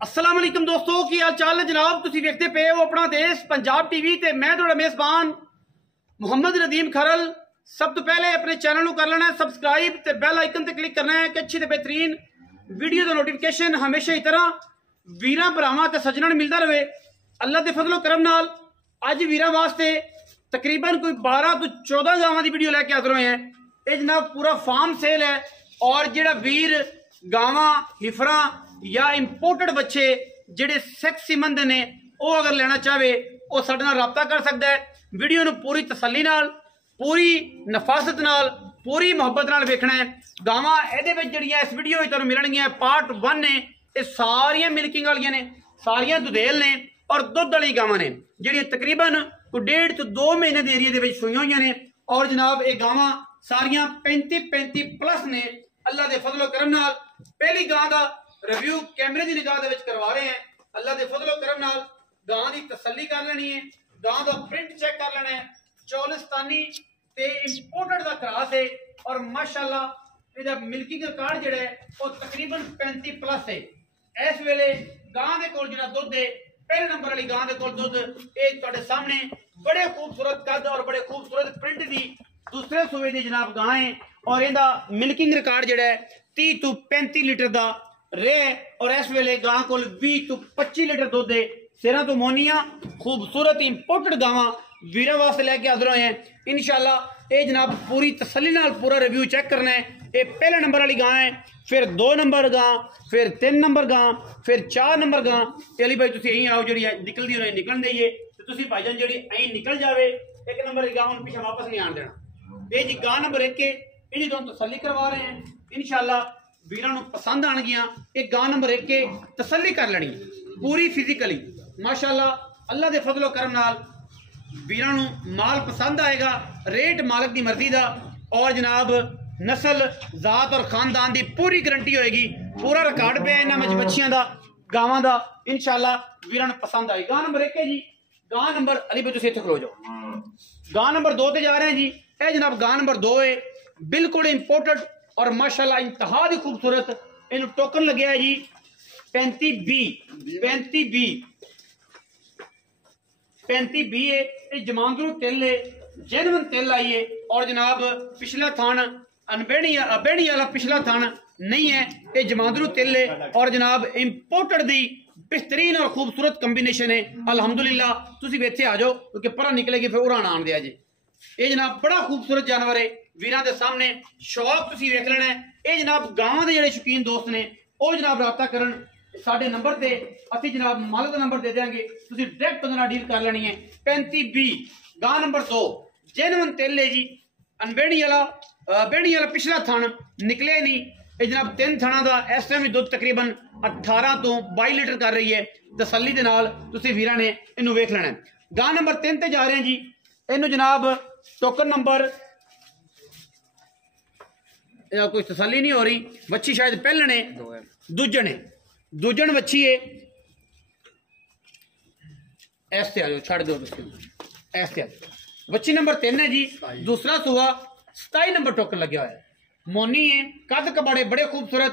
अस्सलाम वालेकुम दोस्तों की हाल चाल है जनाब। तुसी देखते पे हो अपना देश पंजाब टीवी ते मैं थोड़ा मेजबान मुहम्मद नदीम खरल। सब तो पहले अपने चैनल को कर लेना है सबसक्राइब ते बेल आइकन ते क्लिक करना है कि अच्छी ते बेहतरीन वीडियो का नोटिफिकेशन हमेशा ही तरह वीरां भरावां ते सज्जनां नूं मिलदा रहे। अल्लाह के फजलो करम नाल अज वीरां वास्ते तकरीबन कोई 12 तो 14 गावां की वीडियो लैके हाजिर होए हैं। ये जनाब पूरा फार्म सेल है और जेड़ा वीर गावां हिफरा या इंपोर्टेड बच्चे जेडे सेक्स सीमन ने वो अगर लेना चाहे वो साडे नाल राबता कर सकता है। वीडियो नूं पूरी तसल्ली नाल पूरी नफासत नाल पूरी मुहब्बत नाल वेखना है। गावां इहदे विच जिहड़ियां इस वीडियो विच तुहानूं मिलणगियां पार्ट 1 ने ये सारियां मिल्किंग वालियां ने, सारियां दुधेल ने और दुध वाली गावां ने जिहड़ियां तकरीबन कोई 1.5 तो 2 महीने के एरिए दे विच सूईयां होईयां ने। और जनाब ये गावां सारियां 35 प्लस ने। अल्लाह के फजलो करम नाल पहली गां का रिव्यू कैमरे की निगाह दे विच करवा रहे हैं। अल्लाह के फजलो करम नाल गां की तसल्ली कर लेनी है, गां का प्रिंट चेक कर लेना है। चौलिस्तानी ते इंपोर्टेड का क्रॉस है और माशाअल्लाह इहदा मिल्किंग रिकॉर्ड जिहड़ा है वो तकरीबन 35 प्लस है। इस वेले गां दे कोल जिहड़ा दुध है पहले नंबर वाली गां दे कोल दुध एक तुहाडे सामने बड़े खूबसूरत कद और बड़े खूबसूरत प्रिंट दी दूसरे सूबे की जनाब गां है और इहदा मिल्किंग रिकॉर्ड जिहड़ा है 30 तो 35 लीटर का रे और इस वेले गां कोल 20 तो 25 लीटर दुध है। सिरा तो मोनिया खूबसूरत इंपोर्टेड गावां वीरां वास्ते लैके हाजिर होए हैं। इंशाअल्लाह ये जनाब पूरी तसल्ली नाल पूरा रिव्यू चेक करना है। ये पहले नंबर वाली गां है, फिर 2 नंबर गां, फिर 3 नंबर गां, फिर 4 नंबर गां। अली भाई तुसीं यहीं आओ, जिहड़ी निकलदी होनी निकलन दईए ते तुसीं भाईजान जिहड़ी यहीं निकल जावे। 1 नंबर की गां हुण पीछे वापस नहीं आन देना। ये जी गां नंबर 1 है, इहदी तुहानूं तसल्ली करवा रहे हैं। इंशाअल्लाह वीरां नूं पसंद आणगियां। एक गां नंबर 1 के तसल्ली कर लेनी पूरी फिजिकली माशाअल्लाह। अल्लाह के फजलो करम नाल वीरां नूं माल पसंद आएगा। रेट मालक की मर्जी का और जनाब नस्ल जात और खानदान की पूरी गारंटी होएगी। पूरा रिकॉर्ड पे इन्हां बच्चियां दा गावां दा इंशाअल्लाह वीरां नूं पसंद आई। गां नंबर 1 है जी। गां नंबर अली भाई तुसीं इत्थे खलो जाओ। गां नंबर 2 ते जा रहे हैं जी। यह जनाब गां नंबर 2 है, बिल्कुल इंपोर्टेड और माशाअल्लाह इंतहा दी खूबसूरत। इन्हू टोकन लगे है जी 35 बी है। ये जमांदरू तिल है, जेनवन तिल आई है और जनाब पिछला थान अबेड़ी वाला पिछला थान नहीं है। ये जमांदरू तिल है और जनाब इंपोर्टेड दी बेहतरीन और खूबसूरत कॉम्बिनेशन है। अल्हम्दुलिल्लाह तुसीं इत्थे आ जाओ क्योंकि परा निकलेगी फिर उड़ान आन दिया जी। ये जनाब बड़ा खूबसूरत जानवर है वीरां दे सामने शौक तुसीं वेख लेना है। ये जनाब गावां दे जिहड़े शौकीन दोस्त ने वो जनाब राबता करन साडे नंबर ते असीं जनाब मालक दा नंबर दे देंगे, तुसीं डायरेक्ट उहदे नाल डील कर लेनी है। 35 बी गां नंबर 2 जेनवन तिल है जी। बेड़ी वाला पिछला थान निकले नहीं। ये जनाब 3 थाना का इस टाइम दुध तकरीबन 18 तो 22 लीटर कर रही है। तसल्ली दे नाल तुसीं वीरां ने इनू वेख लेना है। गां नंबर 3 ते जा रहे हैं जी। इनू जनाब टोकन नंबर कोई तसल्ली नहीं हो रही, बच्ची शायद पहले ने दूजन बच्ची है। ऐसे आ जाओ, छड़ दो ऐसे आ जाओ। बच्ची नंबर 3 है जी। दूसरा सुहा 27 नंबर टोकन लगे हुआ है। मोनी है, कद कबाड़े बड़े खूबसूरत,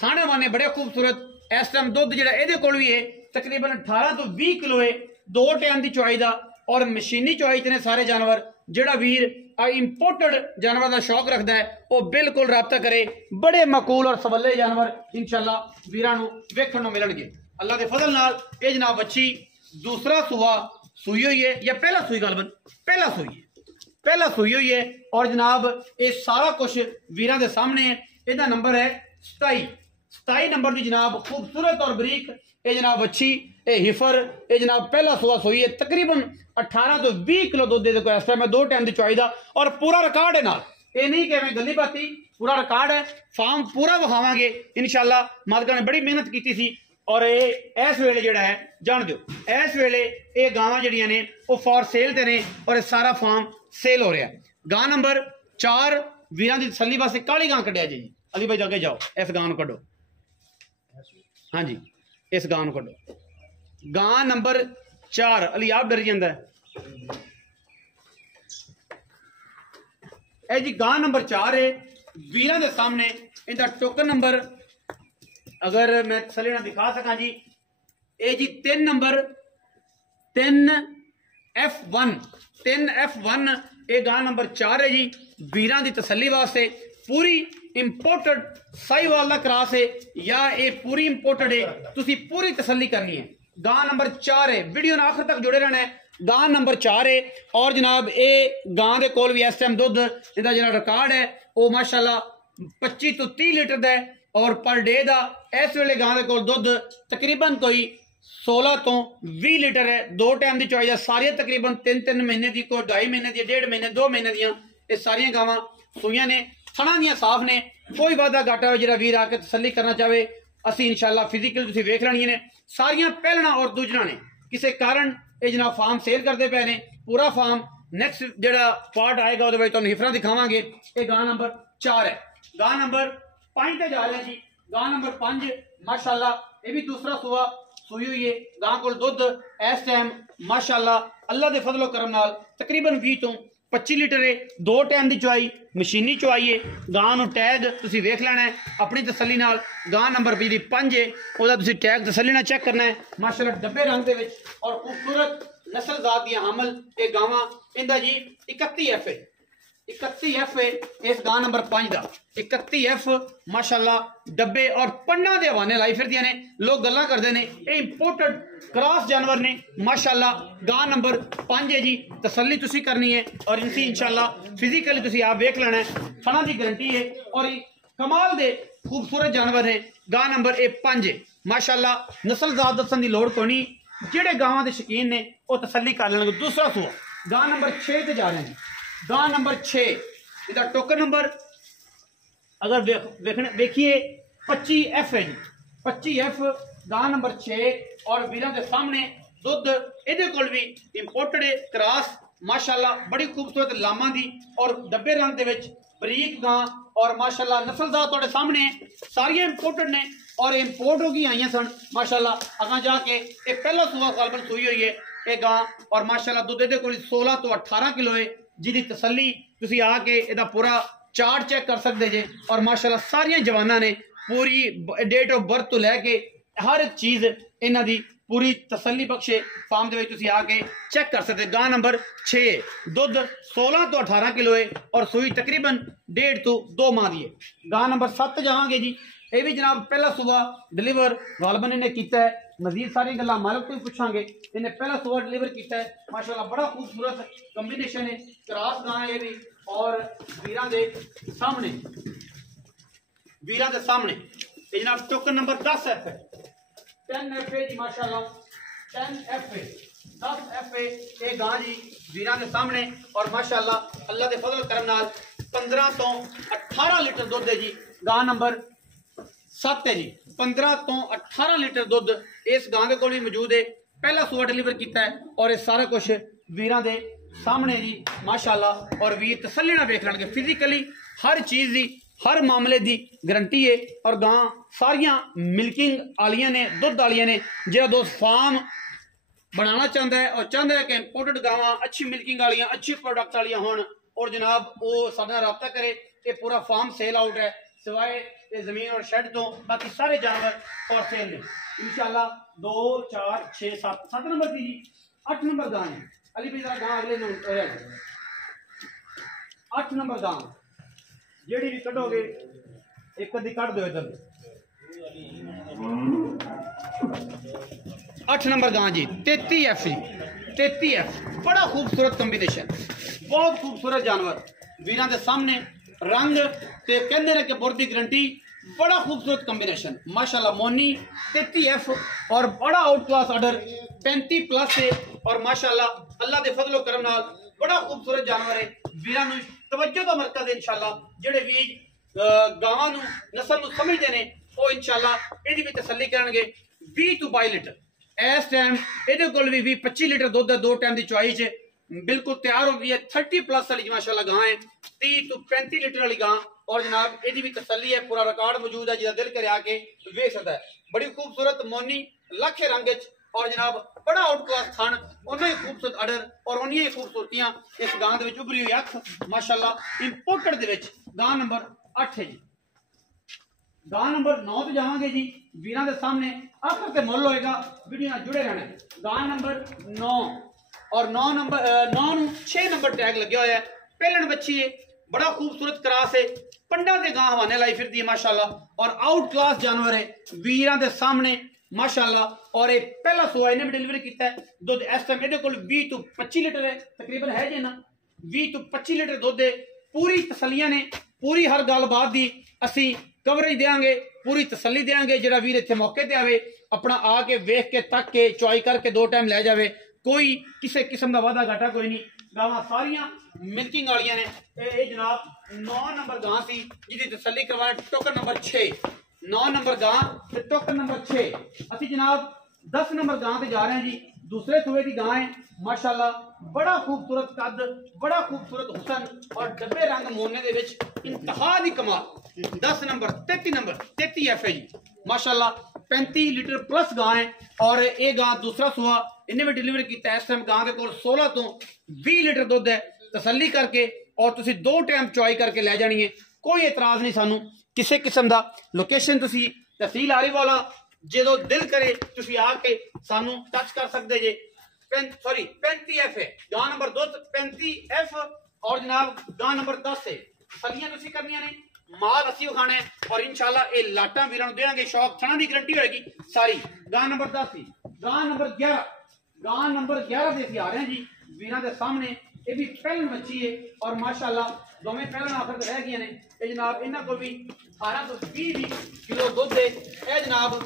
खाने वाने बड़े खूबसूरत। इस टाइम दुध जिहड़ा इहदे कोल भी है तकरीबन 18 तो 20 किलो है। 2 टाइम की चुआई का और मशीनी चुआई ने सारे जानवर। जिहड़ा वीर इंपोर्टेड जानवर का शौक रखता है वो बिल्कुल राबता करे। बड़े मकूल और सवले जानवर इंशाअल्लाह वीरां नूं वेखण नूं मिलणगे अल्लाह के फजल नाल। ये जनाब बच्ची दूसरा सुहा सूई हुई है या पहला सूई गालबन पहला सूई हुई है और जनाब ये सारा कुछ वीरां दे सामने है। इहदा नंबर है 27 नंबर की जनाब खूबसूरत और बरीक ये जनाब बच्ची ये हिफर। ये जनाब पहला सुहा सूई है तकरीबन 18 तो 20 किलो दुध दे को इस टाइम 2 टाइम की चुआई का और पूरा रिकॉर्ड है नाल। ये नहीं कि मैं गली बाती, पूरा रिकॉर्ड है। फार्म पूरा विखावांगे इंशाअल्लाह। मालकां ने बड़ी मेहनत की सी और ये इस वेले जिहड़ा है जान दो इस वेले ये गावां जिहड़ियां ने वो फॉर सेल ते ने और सारा फार्म सेल हो रहा है। गां नंबर 4 वीरां दी तसल्ली वास्ते काली गां कढ़िया जी। अली भाई जाके जाओ, इस गां नूं कढ़ो। हाँ जी, इस गां नूं कढ़ो। गां नंबर 4 अली आप डर जाता है। जी गां नंबर 4 है वीरां दे सामने। इनका टोकन नंबर अगर मैं थले ना दिखा सका जी ਇਹ ਜੀ 3 ਨੰਬਰ 3F1 3F1 ਇਹ ਗਾਂ ਨੰਬਰ 4 ਹੈ ਜੀ। ਵੀਰਾਂ ਦੀ ਤਸੱਲੀ ਵਾਸਤੇ पूरी इंपोर्टेड साहिवाल का क्रॉस है या ये पूरी इंपोर्टेड है, तुसी पूरी तसल्ली करनी है। गां नंबर 4 है, वीडियो ने आखिर तक जुड़े रहना है। गां नंबर 4 है और जनाब ये गां दे कोल भी इस टाइम दुध इहदा जिहड़ा रिकॉर्ड है वो माशाल्लाह 25 तो 30 लीटर दा है और पर डे दा इस वेले गां दे कोल दुध तकरीबन कोई 16 तो 20 लीटर है। 2 टाइम की चॉइस है, सारियां तकरीबन 3-3 महीने की, कोई 2.5 महीने की, 1.5 महीने 2 महीने दियां ये सारियां गावां सूइयां ने, थणा दियां साफ ने। कोई वादा घाटा हो जिहड़ा वीर आके तसल्ली करना चाहे असी इंशाल्लाह फिजिकल तुसीं वेख लैणियां ने, सारियां पहलना और दूजना ने। किसी कारण ये जनाब फार्म सेल करते पे ने, पूरा फार्म नैक्सट जिहड़ा पार्ट आएगा उहदे विच तुहानूं हिफरा दिखावांगे। ये गां नंबर 4 है। गां नंबर 5 ते जा रहे हैं जी। गां नंबर 5 माशाल्लाह ये भी दूसरा सूआ सूई हुई है। गां कोल दुध इस टाइम माशाल्लाह अल्लाह दे फजलो करम नाल तकरीबन 20 तो 25 लीटर है। 2 टाइम की चुआई, मशीनी चुआई है। गां नूं टैग तुसीं वेख लेना है अपनी तसल्ली नाल। गां नंबर 5 है, उहदा तुसीं टैग तसल्ली नाल चेक करना है। माशाल्लाह डब्बे रंग दे विच और खूबसूरत नस्ल जात दी हामल ये गावां। इहदा जी 31F है, 31F है इस गां नंबर 5 का। 31F माशाल्लाह डब्बे और पन्ना दे हवाने लाई फिरदियां ने। लोग गल्लां करदे ने ये इंपोर्टेड क्रॉस जानवर ने माशाल्लाह। गां नंबर 5 है जी, तसल्ली तुसी करनी है और इनसी इंशाल्लाह फिजिकली तुसी आप वेख लेना है। फना की गारंटी है और कमाल दे खूबसूरत जानवर है। गां नंबर 5 है माशाल्लाह। नस्ल जात दसन की लोड़ कोई नहीं, जेड़े गावां दे शौकीन ने वो तसल्ली कर लेंगे। दूसरा सूआ गां नंबर 6 ते जा रहे हैं। गां नंबर 6 इसका टोकन नंबर अगर देखिए 25F है जी। 25F गां नंबर 6 और वीरां के सामने दुध इहदे कोल भी इंपोर्टेड क्रॉस माशाल्लाह। बड़ी खूबसूरत लामा दी और डब्बे रंग दे विच बरीक गां और माशाल्लाह नस्लदार तुहाडे सामने सारियां इंपोर्टेड ने और इंपोर्ट होगी आई सन माशाल्लाह। अगां जाके ये पहला सूआ गालबन सूई हुई है ये गां और माशाल्लाह दुध इहदे कोल 16 तो 18 किलो है। जिहदी तसल्ली तुसीं आके इहदा पूरा चार्ट चेक कर सकते जे और माशाल्लाह सारियां जवानां ने पूरी डेट ऑफ बर्थ तो लैके हर एक चीज़ इन्हां दी पूरी तसल्ली बख्शे फार्म दे विच तुसीं आके चेक कर सकते। गां नंबर 6 दुध 16 तो 18 किलो है और सूई तकरीबन 1.5 तो 2 माह दी है। गां नंबर 7 जावांगे जी। ये भी जनाब पहला सूबा डिलीवर गालबन इन्हें किया है। मजीद सारी गल्लां मालिक को ही पूछांगे। इन्हें पहला सूबा डिलीवर किया है माशाल्लाह। बड़ा खूबसूरत कॉम्बिनेशन है, क्रॉस गां है ये भी और वीरां दे सामने ये जनाब टोकन नंबर 10F है। 10F है जी माशाल्लाह। 10F है 10F है ये गां जी वीरां दे सामने और माशाल्लाह अल्लाह दे फजल करम नाल 15 तो 18 लीटर दुध है जी। गां नंबर 7 है जी। 15 तो 18 लीटर दुध इस गां दे कोल भी मौजूद है। पहला सूआ डिलीवर किया है और ये सारा कुछ वीरां दे सामने जी माशाल्लाह। और वीर तसल्ली नाल वेख लैणगे। फिजिकली हर चीज़ दी हर मामले की गारंटी है और गां सारियां मिल्किंग आलियां ने, दुध आलियां ने। जो दोस्त फार्म बनाना चाहता है और चाहता है कि इंपोर्टेड गावां अच्छी मिल्किंग आलियां, अच्छी प्रोडक्ट आलियां होण और जनाब वो साडे नाल राबता करे। ये पूरा फार्म सेल आउट है सिवाय जमीन और शेड तो बाकी सारे जानवर और सेल ने इंशाल्लाह। 2 4 6 7 नंबर की जी 8 नंबर गां है। अली भाई जरा गां अगले 8 नंबर गां जेड़ी भी कटोगे एक अद्धी कट दो इधर। 8 नंबर गां जी 33F जी। 33F बड़ा खूबसूरत कॉम्बिनेशन, बहुत खूबसूरत जानवर वीरां दे सामने। रंग ते कहंदे ने कि बुर दी गारंटी। बड़ा खूबसूरत कॉम्बिनेशन माशाल्लाह। मोनी 33F और बड़ा आउट क्लास ऑर्डर 35 प्लस है और माशाल्लाह अल्लाह दे फजलो करम नाल बड़ा खूबसूरत जानवर है। वीरां नूं तवज्जो दा मरकज है इंशाल्लाह। जेड़े वीर गावां नूं नस्ल नूं समझदे ने वो इंशाल्लाह इहदी भी तसल्ली करनगे। 20 तो 22 लीटर इस टाइम इहदे कोल भी 20-25 लीटर दुध है। 2 टाइम की चॉइस है, बिल्कुल तैयार हो गई है। 30 प्लस वाली माशाल्लाह गां है। 30 तो 35 लीटर वाली गां और जनाब यदि भी तसल्ली है। पूरा रिकॉर्ड मौजूद है, जिसका दिल करे आके वेख सकता है। बड़ी खूबसूरत मोनी लाखे रंग और जनाब बड़ा आउट क्लास थान, उन्हें ही खूबसूरत अडर और उन्हीं ही खूबसूरतियां इस गां दे विच उभरी हुई अख माशाल्लाह। इंपोर्टेड दे विच गां नंबर 8 है जी। गां नंबर 9 ਤੇ ਜਾਵਾਂਗੇ ਜੀ ਵੀਰਾਂ ਦੇ ਸਾਹਮਣੇ ਆਖਰ ਤੇ ਮੁੱਲ ਹੋਏਗਾ ਵੀਡੀਓ ਨਾਲ ਜੁੜੇ ਰਹਿਣਾ गां नंबर 9 और 9 नंबर 9 ਨੂੰ 6 ਨੰਬਰ ਟੈਗ ਲੱਗਿਆ ਹੋਇਆ ਹੈ ਪਹਿਲਣ ਬੱਚੀ ਹੈ बड़ा खूबसूरत क्रास है पंडा दे गां हवाने लाई फिरती है माशाल्लाह और आउट क्लास जानवर है वीरां दे सामने माशाल्लाह और ये पहला सोआ इन्हें भी डिलीवरी किया है दुध इस टाइम ये 20 तो 25 लीटर है तकरीबन है जी ना 20 तो 25 लीटर दुध है पूरी तसलियां ने पूरी हर गलबात दी असी कवरेज देंगे पूरी तसली देंगे जो वीर इतने मौके पर आए अपना आके वेख के तक के चॉई करके 2 टाइम लै जाए कोई किसी किस्म का वादा घाटा कोई नहीं गावां सारियां मिल्किंग वालियां ने ये जनाब 9 नंबर गां सी जिहदी तसल्ली करवाने टोकन नंबर 6 9 नंबर गां ते टोकन नंबर 6 असी जनाब 10 नंबर गां ते जा रहे हैं जी दूसरे सूबे की गां है माशाल्लाह बड़ा खूबसूरत कद बड़ा खूबसूरत हुसन और डब्बे रंग मोने दे विच इंतहा दी कमाल 10 नंबर 33 एफ है जी माशाल्लाह 35 लीटर प्लस गां है और ये गां दूसरा सुहा इन्हें भी डिलीवर किया इस टाइम गां के कोल 16 तो 20 लीटर दुध है तसल्ली करके और तुसी 2 टाइम चॉई करके लै जानी है कोई एतराज नहीं सानू किसी किस्म का लोकेशन तुसी तहसील आरीवाला जो दिल करे तुसी आके सानू टच कर सकते जे 35 एफ है गां नंबर 2 35 एफ और जनाब गां नंबर 10 है तसलियां तुसी करनियां ने माल असी खाना है और इंशाल्लाह ये लाटा वीरां नूं देंगे शौक थणा की गारंटी होगी सारी गां नंबर 10 गां नंबर 11 गां नंबर 11 से आ रहे हैं जी वीरां दे सामने ये भी पहलन बच्ची है और माशाल्लाह दोवें पहलन आखिर रह गए ने ये जनाब इन्हां को भी 18 तो 20 किलो दुध है ये जनाब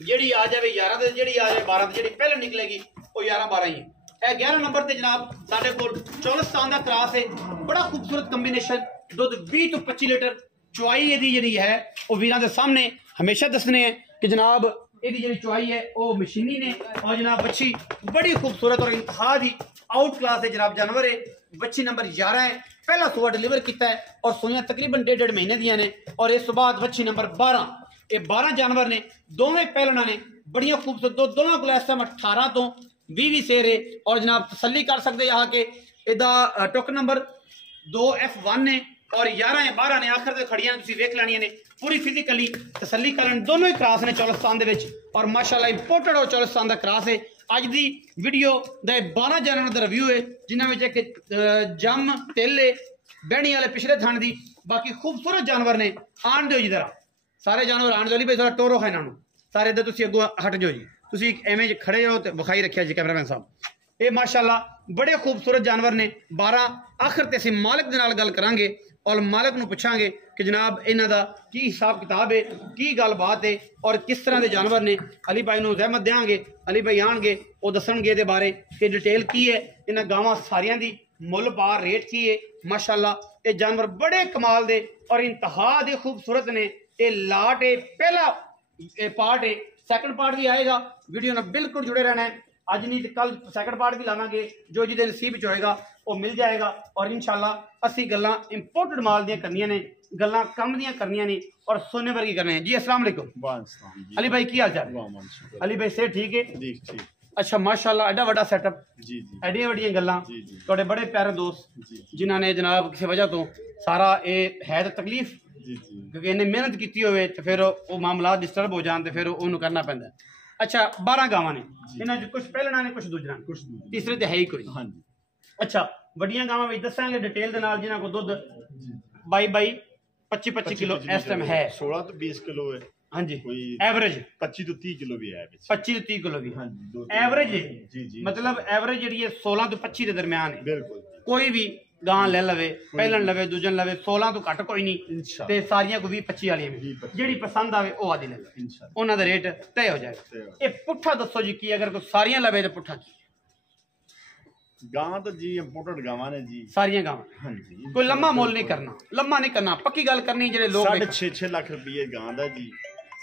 जिहड़ी आ जाए 11 ते जिहड़ी आ जाए 12 ते जिहड़ी पहलन निकलेगी वो 11 12 ही है 11 नंबर ते जनाब साडे कोल चौलस्तान दा क्रॉस है बड़ा खूबसूरत कॉम्बिनेशन दुध 20 तो 25 लीटर चुआई इहदी जिहड़ी है वो वीरां दे सामने हमेशा दसने हैं कि जनाब इहदी जिहड़ी चुआई है वो मशीनी ने और जनाब बच्ची बड़ी खूबसूरत और इंतहा दी आउट क्लास है जनाब जानवर है बच्ची नंबर 11 है पहला सुआ डिलीवर किया है और सुइयां तकरीबन 1.5 महीने दियां ने और इस बाद बच्ची नंबर 12 ये 12 जानवर ने दोवें पहलना ने बड़ियां खूबसूरत दोनों को इस टाइम 18 तो 20 शेर है और जनाब तसल्ली कर सकते यहाँ के इहदा टोकन नंबर 2 F1 ने और 11 12 ने आखिर ते खड़ियां तुसीं वेख लैणियां ने पूरी फिजिकली तसल्ली करन दोनों ही क्रॉस ने चौलस्तान दे विच और माशाल्लाह इंपोर्टेड और चौलस्तान दा क्रॉस है अज दी वीडियो दे 12 जानवरां दा रिव्यू है जिन्हां विच एक जम तेले बैणी वाले पिछले थण दी बाकी खूबसूरत जानवर ने आण दिओ जी जरा सारे जानवर आण दिओ भाई थोड़ा टोरो है इन्हां नूं सारे इधर तुसीं अगों हट जाओ जी तुसीं एवें खड़े हो ते विखाई रखिया जी कैमरामैन साहब ये माशाल्लाह बड़े खूबसूरत जानवर ने 12 आखिर ते असीं मालिक दे नाल गल करांगे और मालिक नूं पुछांगे कि जनाब इन्हां दा की हिसाब किताब है की गलबात है और किस तरह के जानवर ने अली भाई नूं ज़हमत देंगे अली भाई आणगे वो दसणगे इहदे बारे कि डिटेल की है इन्हां गावां सारियां दी मुल पार रेट की है माशाल्लाह ये जानवर बड़े कमाल दे और इंतहा दे खूबसूरत ने ये लाट है पहला पार्ट है सैकंड पार्ट भी आएगा वीडियो नाल बिल्कुल जुड़े रहना है अज नहीं तो कल सैकंड पार्ट भी लावांगे जो जिहदे नसीब च होएगा वो मिल जाएगा और इंशाल्लाह असी गल्लां इंपोर्टेड माल दियां करनियां ने गल्लां कम दियां करनियां ने और सोने वर्गी करने जी अस्सलाम वालेकुम अली भाई की हाल चाल अली भाई सेहत ठीक है जी ठीक अच्छा माशाल्लाह एडा बड़ा सेटअप जी जी एडियां वड्डियां गल्लां तुहाडे बड़े प्यारे दोस्त जिन्हां ने जनाब किसी वजह तो सारा ये है तो तकलीफ क्योंकि इन्हें मेहनत की होवे तो फिर वो मामला डिस्टर्ब हो जान तो फिर उन्होंने करना पैंदा अच्छा 12 गावां ने इन्हां च कुछ पहलना ने कुछ दूजना कुछ तीसरे ते है ही कोई हां जी अच्छा वड्डियां गावां विच दसांगे डिटेल दे नाल जिन्हां को दुध 22 किलो इस टाइम है 16 तो 20 किलो है हां जी कोई एवरेज 25 तो 30 किलो भी है 25 तो 30 किलो भी हां जी एवरेज जी जी मतलब एवरेज जिहड़ी है 16 तो 25 के दरमियान है बिल्कुल कोई भी गां ले लवे पहलन लवे दूजन लवे 16 तो घट कोई नहीं ते सारियां को 20 25 वाली में जेड़ी पसंद आवे ओ आदी ले लो उन्हां दा रेट तय हो जाएगा ये पुट्ठा दसो जी की अगर कोई सारियां लवे ते पुट्ठा की गां तो जी इंपोर्टेड गावां ने जी सारियां गावां हां जी कोई लम्मा मोल नहीं करना पक्की गल करनी जेडे लोग 6.5 लाख रुपए गां दा जी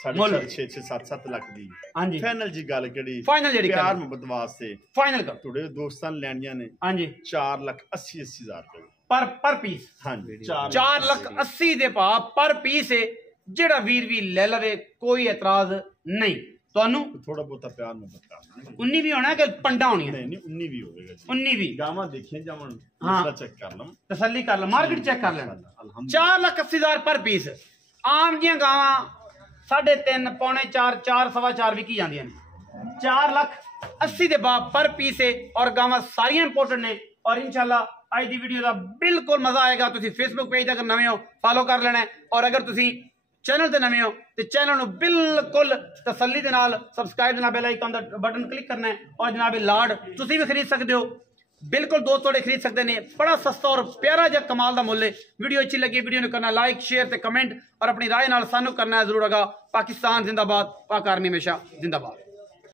6.5 7 लाख दी हां जी फाइनल जी गल केड़ी फाइनल जेडी प्यार मोहब्बत वास्ते फाइनल कर थोड़े दोस्तां लैणियां ने हां जी 4,80,000 रुपए पर पीस हां जी 4,80,000 दे भाव पर पीस है जेड़ा वीर भी ले लवे कोई एतराज नहीं ਤੁਹਾਨੂੰ थोड़ा बहुत प्यार मोहब्बत करना 19 भी होना कि पंडा होनी है नहीं 19 भी होगा जी 19 भी गावां देखिए जावन हां चेक कर लम तसल्ली कर लो मार्केट चेक कर लेना 4,80,000 पर पीस ਆਮ ਜੀਆਂ ਗਾਵਾਂ 3.5 ਪੌਣੇ 4 4 ਸਵਾ 4 ਵਿਕੀ ਜਾਂਦੀਆਂ ਨੇ 4,80,000 ਦੇ ਬਾਅਦ पर पीस है और गावां सारियां इंपोर्टेंट ने और इंशाल्लाह आज दी वीडियो का बिल्कुल मजा आएगा। तुसी फेसबुक पेज अगर नवे हो फॉलो कर लेना है और अगर तुसी चैनल ते नवे हो तो चैनल नू बिल्कुल तसल्ली दे नाल सब्सक्राइब दे नाल बेल आइकन दा बटन क्लिक करना है और जनाब लाड तुसी भी खरीद सकते हो, बिल्कुल दोस्त थोड़े खरीद सकते हैं। बड़ा सस्ता और प्यारा जहा कमाल का मुल है। वीडियो अच्छी लगी वीडियो करना लाइक शेयर ते कमेंट और अपनी राय नाल सानू करना है जरूर। आगा पाकिस्तान जिंदाबाद, पाक आर्मी हमेशा जिंदाबाद।